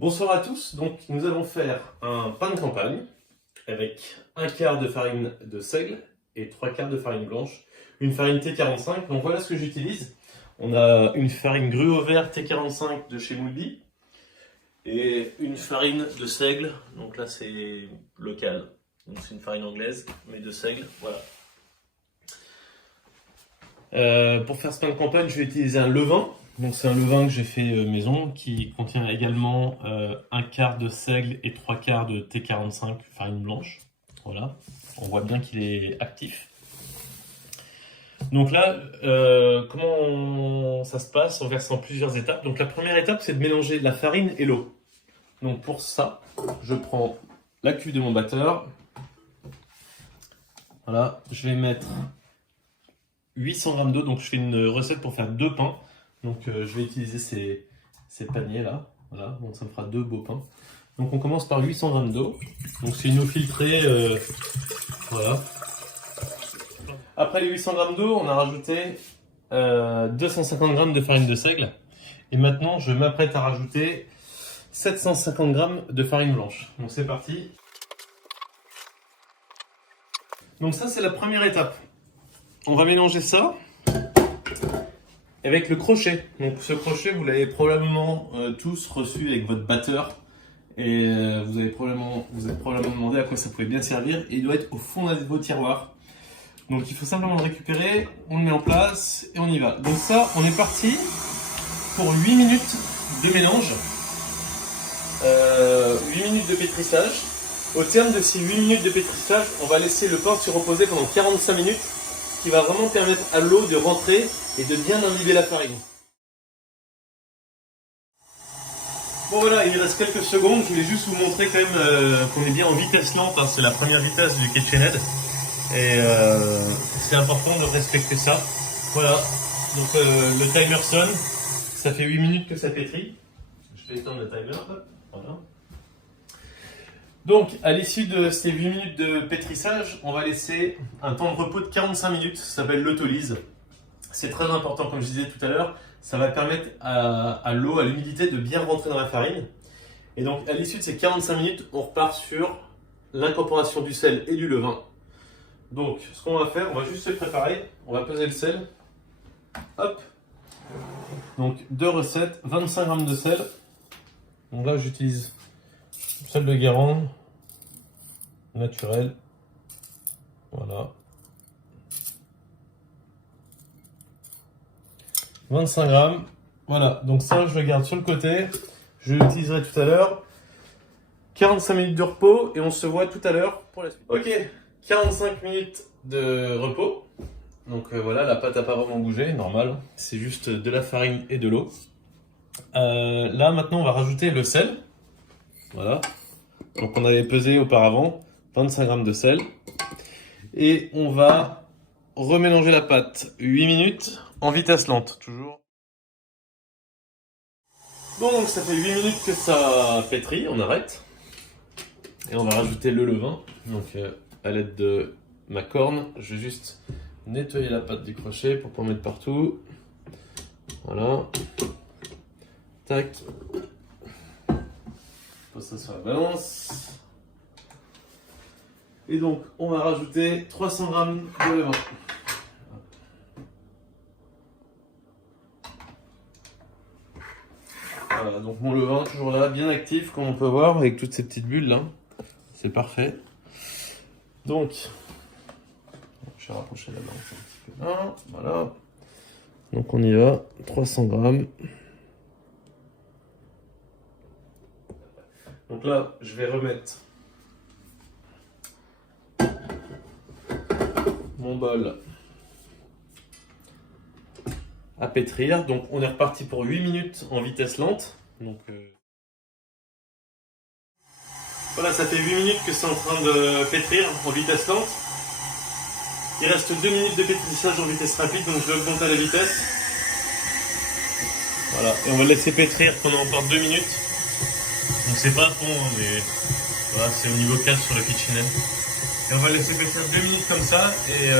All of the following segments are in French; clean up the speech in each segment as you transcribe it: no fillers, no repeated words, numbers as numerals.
Bonsoir à tous, donc nous allons faire un pain de campagne avec un quart de farine de seigle et trois quarts de farine blanche, une farine T45. Donc voilà ce que j'utilise. On a une farine gruau vert T45 de chez Moulby et une farine de seigle, donc là c'est local, donc c'est une farine anglaise mais de seigle, voilà. Pour faire ce pain de campagne, je vais utiliser un levain. Donc c'est un levain que j'ai fait maison qui contient également un quart de seigle et trois quarts de T45 farine blanche. Voilà, on voit bien qu'il est actif. Donc là, comment ça se passe? On verse en plusieurs étapes. Donc la première étape, c'est de mélanger la farine et l'eau. Donc pour ça, je prends la cuve de mon batteur. Voilà, je vais mettre 800 g d'eau. Donc je fais une recette pour faire deux pains. Donc je vais utiliser ces paniers là, voilà, donc ça me fera deux beaux pains. Donc on commence par 800 g d'eau, donc c'est une eau filtrée, voilà. Après les 800 g d'eau, on a rajouté 250 g de farine de seigle. Et maintenant je m'apprête à rajouter 750 g de farine blanche. Donc c'est parti. Donc ça c'est la première étape. On va mélanger ça avec le crochet. Donc ce crochet, vous l'avez probablement tous reçu avec votre batteur et vous êtes probablement demandé à quoi ça pouvait bien servir, et il doit être au fond de vos tiroirs. Donc il faut simplement le récupérer, on le met en place et on y va. Donc ça, on est parti pour 8 minutes de mélange, 8 minutes de pétrissage. Au terme de ces 8 minutes de pétrissage, on va laisser le pain se reposer pendant 45 minutes, ce qui va vraiment permettre à l'eau de rentrer et de bien imbiber la farine. Bon voilà, il me reste quelques secondes, je voulais juste vous montrer quand même qu'on est bien en vitesse lente, hein. C'est la première vitesse du KitchenAid et c'est important de respecter ça. Voilà, donc le timer sonne, ça fait 8 minutes que ça pétrit. Je vais éteindre le timer, voilà. Donc à l'issue de ces 8 minutes de pétrissage, on va laisser un temps de repos de 45 minutes, ça s'appelle l'autolyse. C'est très important, comme je disais tout à l'heure, ça va permettre à l'eau, à l'humidité de bien rentrer dans la farine. Et donc à l'issue de ces 45 minutes, on repart sur l'incorporation du sel et du levain. Donc ce qu'on va faire, on va juste se préparer, on va peser le sel. Hop. Donc deux recettes, 25 g de sel. Donc là j'utilise du sel de Guérande, naturel. Voilà. 25 g, voilà, donc ça je le garde sur le côté, je l'utiliserai tout à l'heure. 45 minutes de repos et on se voit tout à l'heure pour la suite. Ok, 45 minutes de repos. Donc voilà, la pâte n'a pas vraiment bougé, normal, c'est juste de la farine et de l'eau. Là maintenant on va rajouter le sel. Voilà, donc on avait pesé auparavant 25 g de sel. Et on va remélanger la pâte 8 minutes en vitesse lente, toujours. Bon, donc ça fait 8 minutes que ça pétrit, on arrête. Et on va rajouter le levain. Donc à l'aide de ma corne, je vais juste nettoyer la pâte du crochet pour pas en mettre partout. Voilà. Tac. Je pose ça sur la balance. Et donc on va rajouter 300 g de levain. Voilà, donc mon levain toujours là, bien actif comme on peut voir avec toutes ces petites bulles là. C'est parfait. Donc, je vais rapprocher la balance un petit peu là. Voilà. Donc on y va, 300 g. Donc là, je vais remettre mon bol à pétrir. Donc on est reparti pour 8 minutes en vitesse lente. Donc voilà, ça fait 8 minutes que c'est en train de pétrir en vitesse lente. Il reste 2 minutes de pétrissage en vitesse rapide, donc je vais augmenter la vitesse. Voilà, et on va laisser pétrir pendant encore 2 minutes. Donc c'est pas bon, mais voilà, c'est au niveau 4 sur le KitchenAid. Et on va laisser pétrir 2 minutes comme ça, et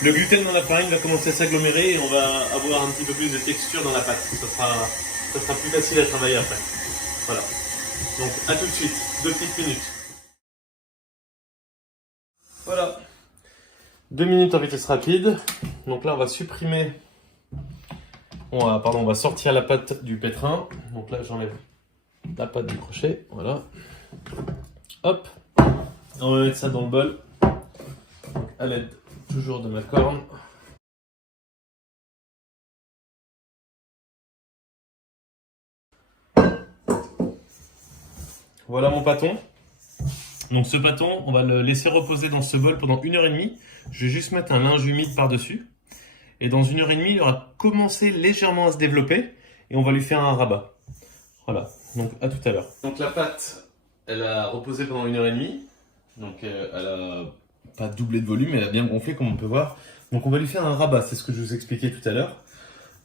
le gluten dans la farine va commencer à s'agglomérer et on va avoir un petit peu plus de texture dans la pâte. Ça sera ça sera plus facile à travailler après. Voilà. Donc à tout de suite, 2 petites minutes. Voilà. 2 minutes en vitesse rapide. Donc là, on va supprimer. On va sortir la pâte du pétrin. Donc là, j'enlève la pâte du crochet. Voilà. Hop. On va mettre ça dans le bol. Donc, à l'aide toujours de ma corne. Voilà mon pâton. Donc ce pâton, on va le laisser reposer dans ce bol pendant 1h30. Je vais juste mettre un linge humide par-dessus. Et dans 1h30, il aura commencé légèrement à se développer. Et on va lui faire un rabat. Voilà, donc à tout à l'heure. Donc la pâte, elle a reposé pendant 1h30. Donc elle a pas doublé de volume, elle a bien gonflé comme on peut voir. Donc on va lui faire un rabat, c'est ce que je vous expliquais tout à l'heure.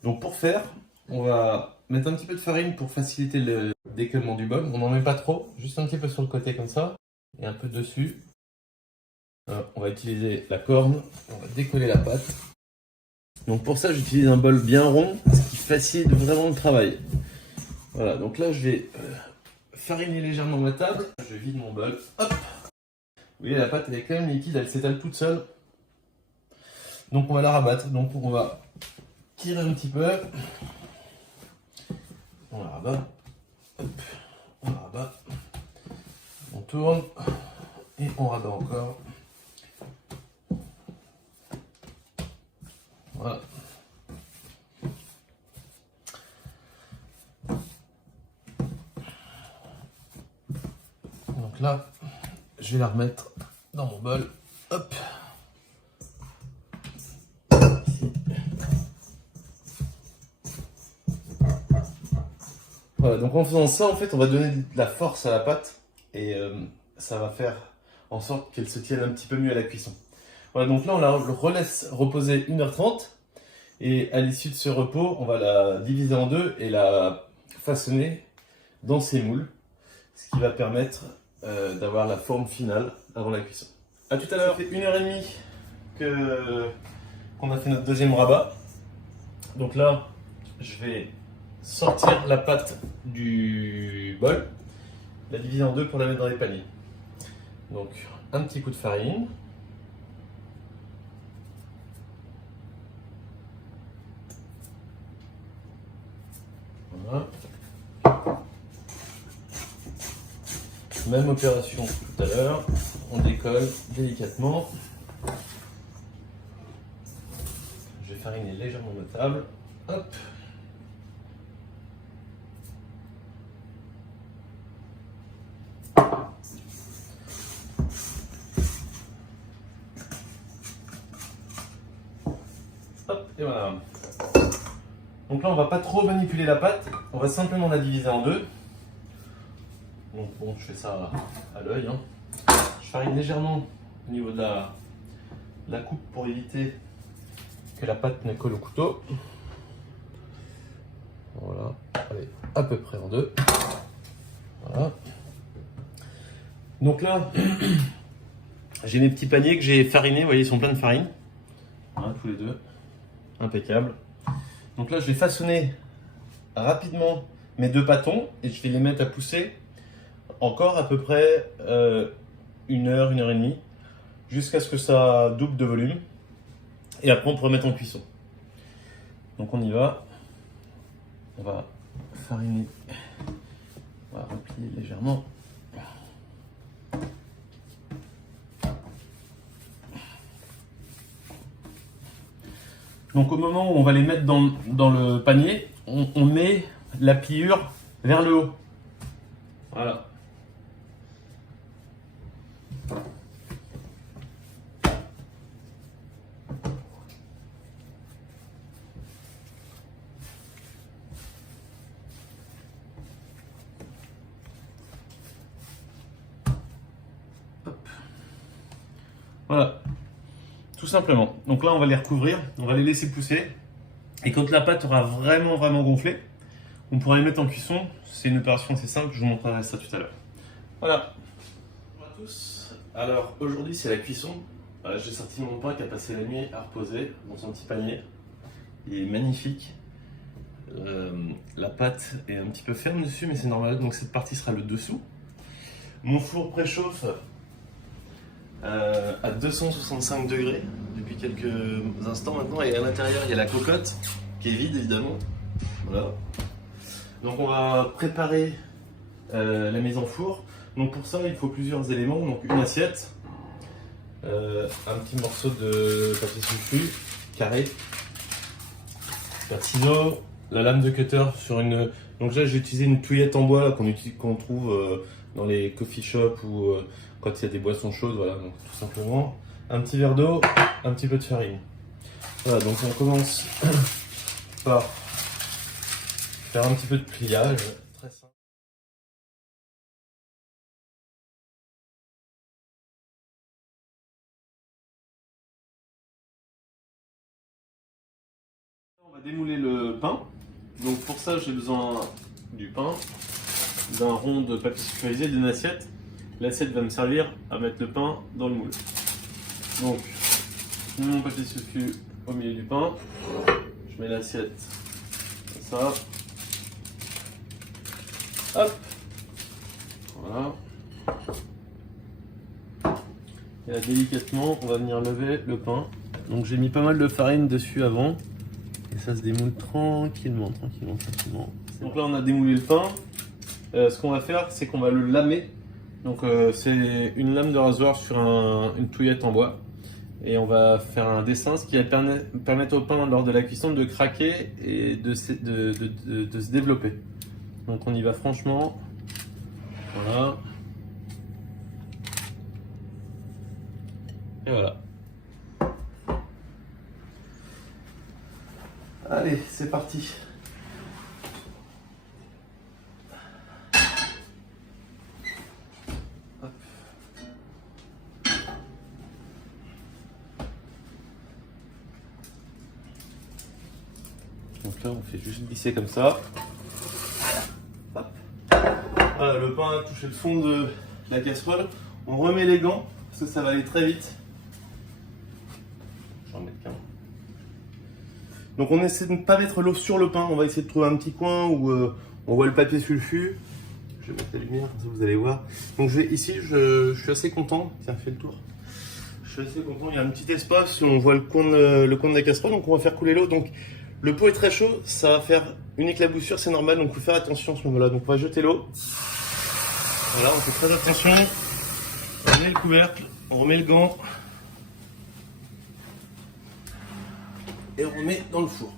Donc pour faire, on va mettre un petit peu de farine pour faciliter le décollement du bol. On n'en met pas trop, juste un petit peu sur le côté comme ça. Et un peu dessus. On va utiliser la corne, on va décoller la pâte. Donc pour ça, j'utilise un bol bien rond, ce qui facilite vraiment le travail. Voilà, donc là, je vais fariner légèrement ma table. Je vide mon bol. Hop. Vous voyez, la pâte, elle est quand même liquide, elle s'étale toute seule. Donc on va la rabattre. Donc on va tirer un petit peu. On la rabat. Hop. On la rabat. On tourne. Et on rabat encore. Voilà. Donc là, je vais la remettre dans mon bol. Hop. Voilà, donc en faisant ça, en fait, on va donner de la force à la pâte et ça va faire en sorte qu'elle se tienne un petit peu mieux à la cuisson. Voilà, donc là, on la relaisse reposer 1h30 et à l'issue de ce repos, on va la diviser en deux et la façonner dans ces moules, ce qui va permettre d'avoir la forme finale avant la cuisson. A tout à l'heure. Ça fait 1h30 qu'on a fait notre deuxième rabat. Donc là, je vais sortir la pâte du bol, la diviser en deux pour la mettre dans les paniers. Donc un petit coup de farine. Voilà. Même opération que tout à l'heure, on décolle délicatement. Je vais fariner légèrement ma table. Hop. Hop, et voilà. Donc là, on va pas trop manipuler la pâte, on va simplement la diviser en deux. Donc bon, je fais ça à l'œil. Hein. Je farine légèrement au niveau de la coupe pour éviter que la pâte ne colle au couteau. Voilà, allez, à peu près en deux. Voilà. Donc là, j'ai mes petits paniers que j'ai farinés, vous voyez, ils sont pleins de farine. Voilà, tous les deux. Impeccable. Donc là, je vais façonner rapidement mes deux pâtons et je vais les mettre à pousser encore à peu près 1h, 1h30 jusqu'à ce que ça double de volume. Et après, on pourra mettre en cuisson. Donc on y va. On va fariner. On va replier légèrement. Donc au moment où on va les mettre dans le panier, on met la pliure vers le haut. Voilà. Hop. Voilà. Tout simplement. Donc là, on va les recouvrir, on va les laisser pousser. Et quand la pâte aura vraiment gonflé, on pourra les mettre en cuisson. C'est une opération assez simple, je vous montrerai ça tout à l'heure. Voilà. Bonjour à tous. Alors aujourd'hui, c'est la cuisson. J'ai sorti mon pain qui a passé la nuit à reposer dans son petit panier. Il est magnifique. La pâte est un petit peu ferme dessus, mais c'est normal, donc cette partie sera le dessous. Mon four préchauffe à 265 degrés depuis quelques instants maintenant, et à l'intérieur il y a la cocotte qui est vide évidemment. Voilà. Donc on va préparer la mise en four. Donc pour ça il faut plusieurs éléments, donc une assiette, un petit morceau de papier sulfu carré, un ciseau, la lame de cutter sur une... Donc là j'ai utilisé une touillette en bois qu'on trouve dans les coffee shops ou quand il y a des boissons chaudes, voilà, donc tout simplement. Un petit verre d'eau, un petit peu de farine. Voilà, donc on commence par faire un petit peu de pliage, très simple. On va démouler le pain. Donc pour ça j'ai besoin du pain, d'un rond de papier sulfurisé, d'une assiette. L'assiette va me servir à mettre le pain dans le moule. Donc je mets mon papier sulfu au milieu du pain, je mets l'assiette comme ça. Hop, voilà. Et là, délicatement, on va venir lever le pain. Donc j'ai mis pas mal de farine dessus avant. Et ça se démoule tranquillement. Donc là, on a démoulé le pain. Ce qu'on va faire, c'est qu'on va le lamer. Donc c'est une lame de rasoir sur une touillette en bois. Et on va faire un dessin, ce qui va permettre au pain, lors de la cuisson, de craquer et de se développer. Donc on y va franchement. Voilà. Et voilà. Allez, c'est parti. Hop. Donc là, on fait juste glisser comme ça. Hop. Voilà, le pain a touché le fond de la casserole. On remet les gants parce que ça va aller très vite. Je vais en mettre qu'un. Donc on essaie de ne pas mettre l'eau sur le pain. On va essayer de trouver un petit coin où on voit le papier sulfu. Je vais mettre la lumière, comme ça vous allez voir. Donc ici, je suis assez content. Tiens, fais le tour. Je suis assez content. Il y a un petit espace où on voit le coin de la casserole. Donc on va faire couler l'eau. Donc le pot est très chaud. Ça va faire une éclaboussure, c'est normal. Donc il faut faire attention à ce moment-là. Donc on va jeter l'eau. Voilà, on fait très attention. On met le couvercle, on remet le gant. Et on remet dans le four.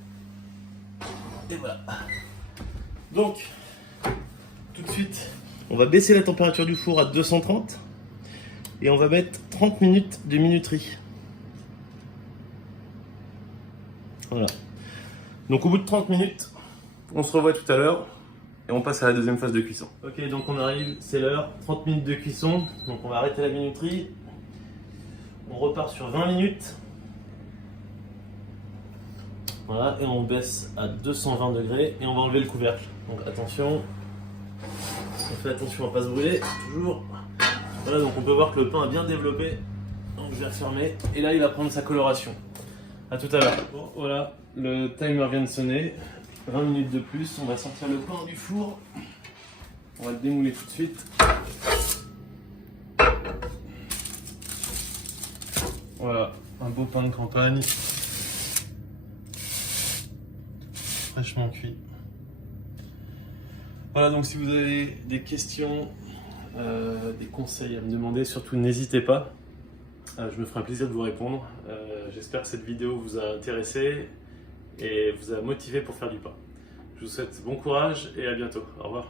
Et voilà. Donc, tout de suite, on va baisser la température du four à 230 et on va mettre 30 minutes de minuterie. Voilà. Donc au bout de 30 minutes, on se revoit tout à l'heure et on passe à la deuxième phase de cuisson. Ok, donc on arrive, c'est l'heure, 30 minutes de cuisson. Donc on va arrêter la minuterie. On repart sur 20 minutes. Voilà, et on baisse à 220 degrés et on va enlever le couvercle. Donc attention, on fait attention à ne pas se brûler, toujours. Voilà, donc on peut voir que le pain a bien développé. Donc je vais refermer et là il va prendre sa coloration. A tout à l'heure. Bon, voilà, le timer vient de sonner. 20 minutes de plus, on va sortir le pain du four. On va le démouler tout de suite. Voilà, un beau pain de campagne. Fraîchement cuit. Voilà, donc si vous avez des questions, des conseils à me demander, surtout n'hésitez pas. Je me ferai un plaisir de vous répondre. J'espère que cette vidéo vous a intéressé et vous a motivé pour faire du pain. Je vous souhaite bon courage et à bientôt. Au revoir.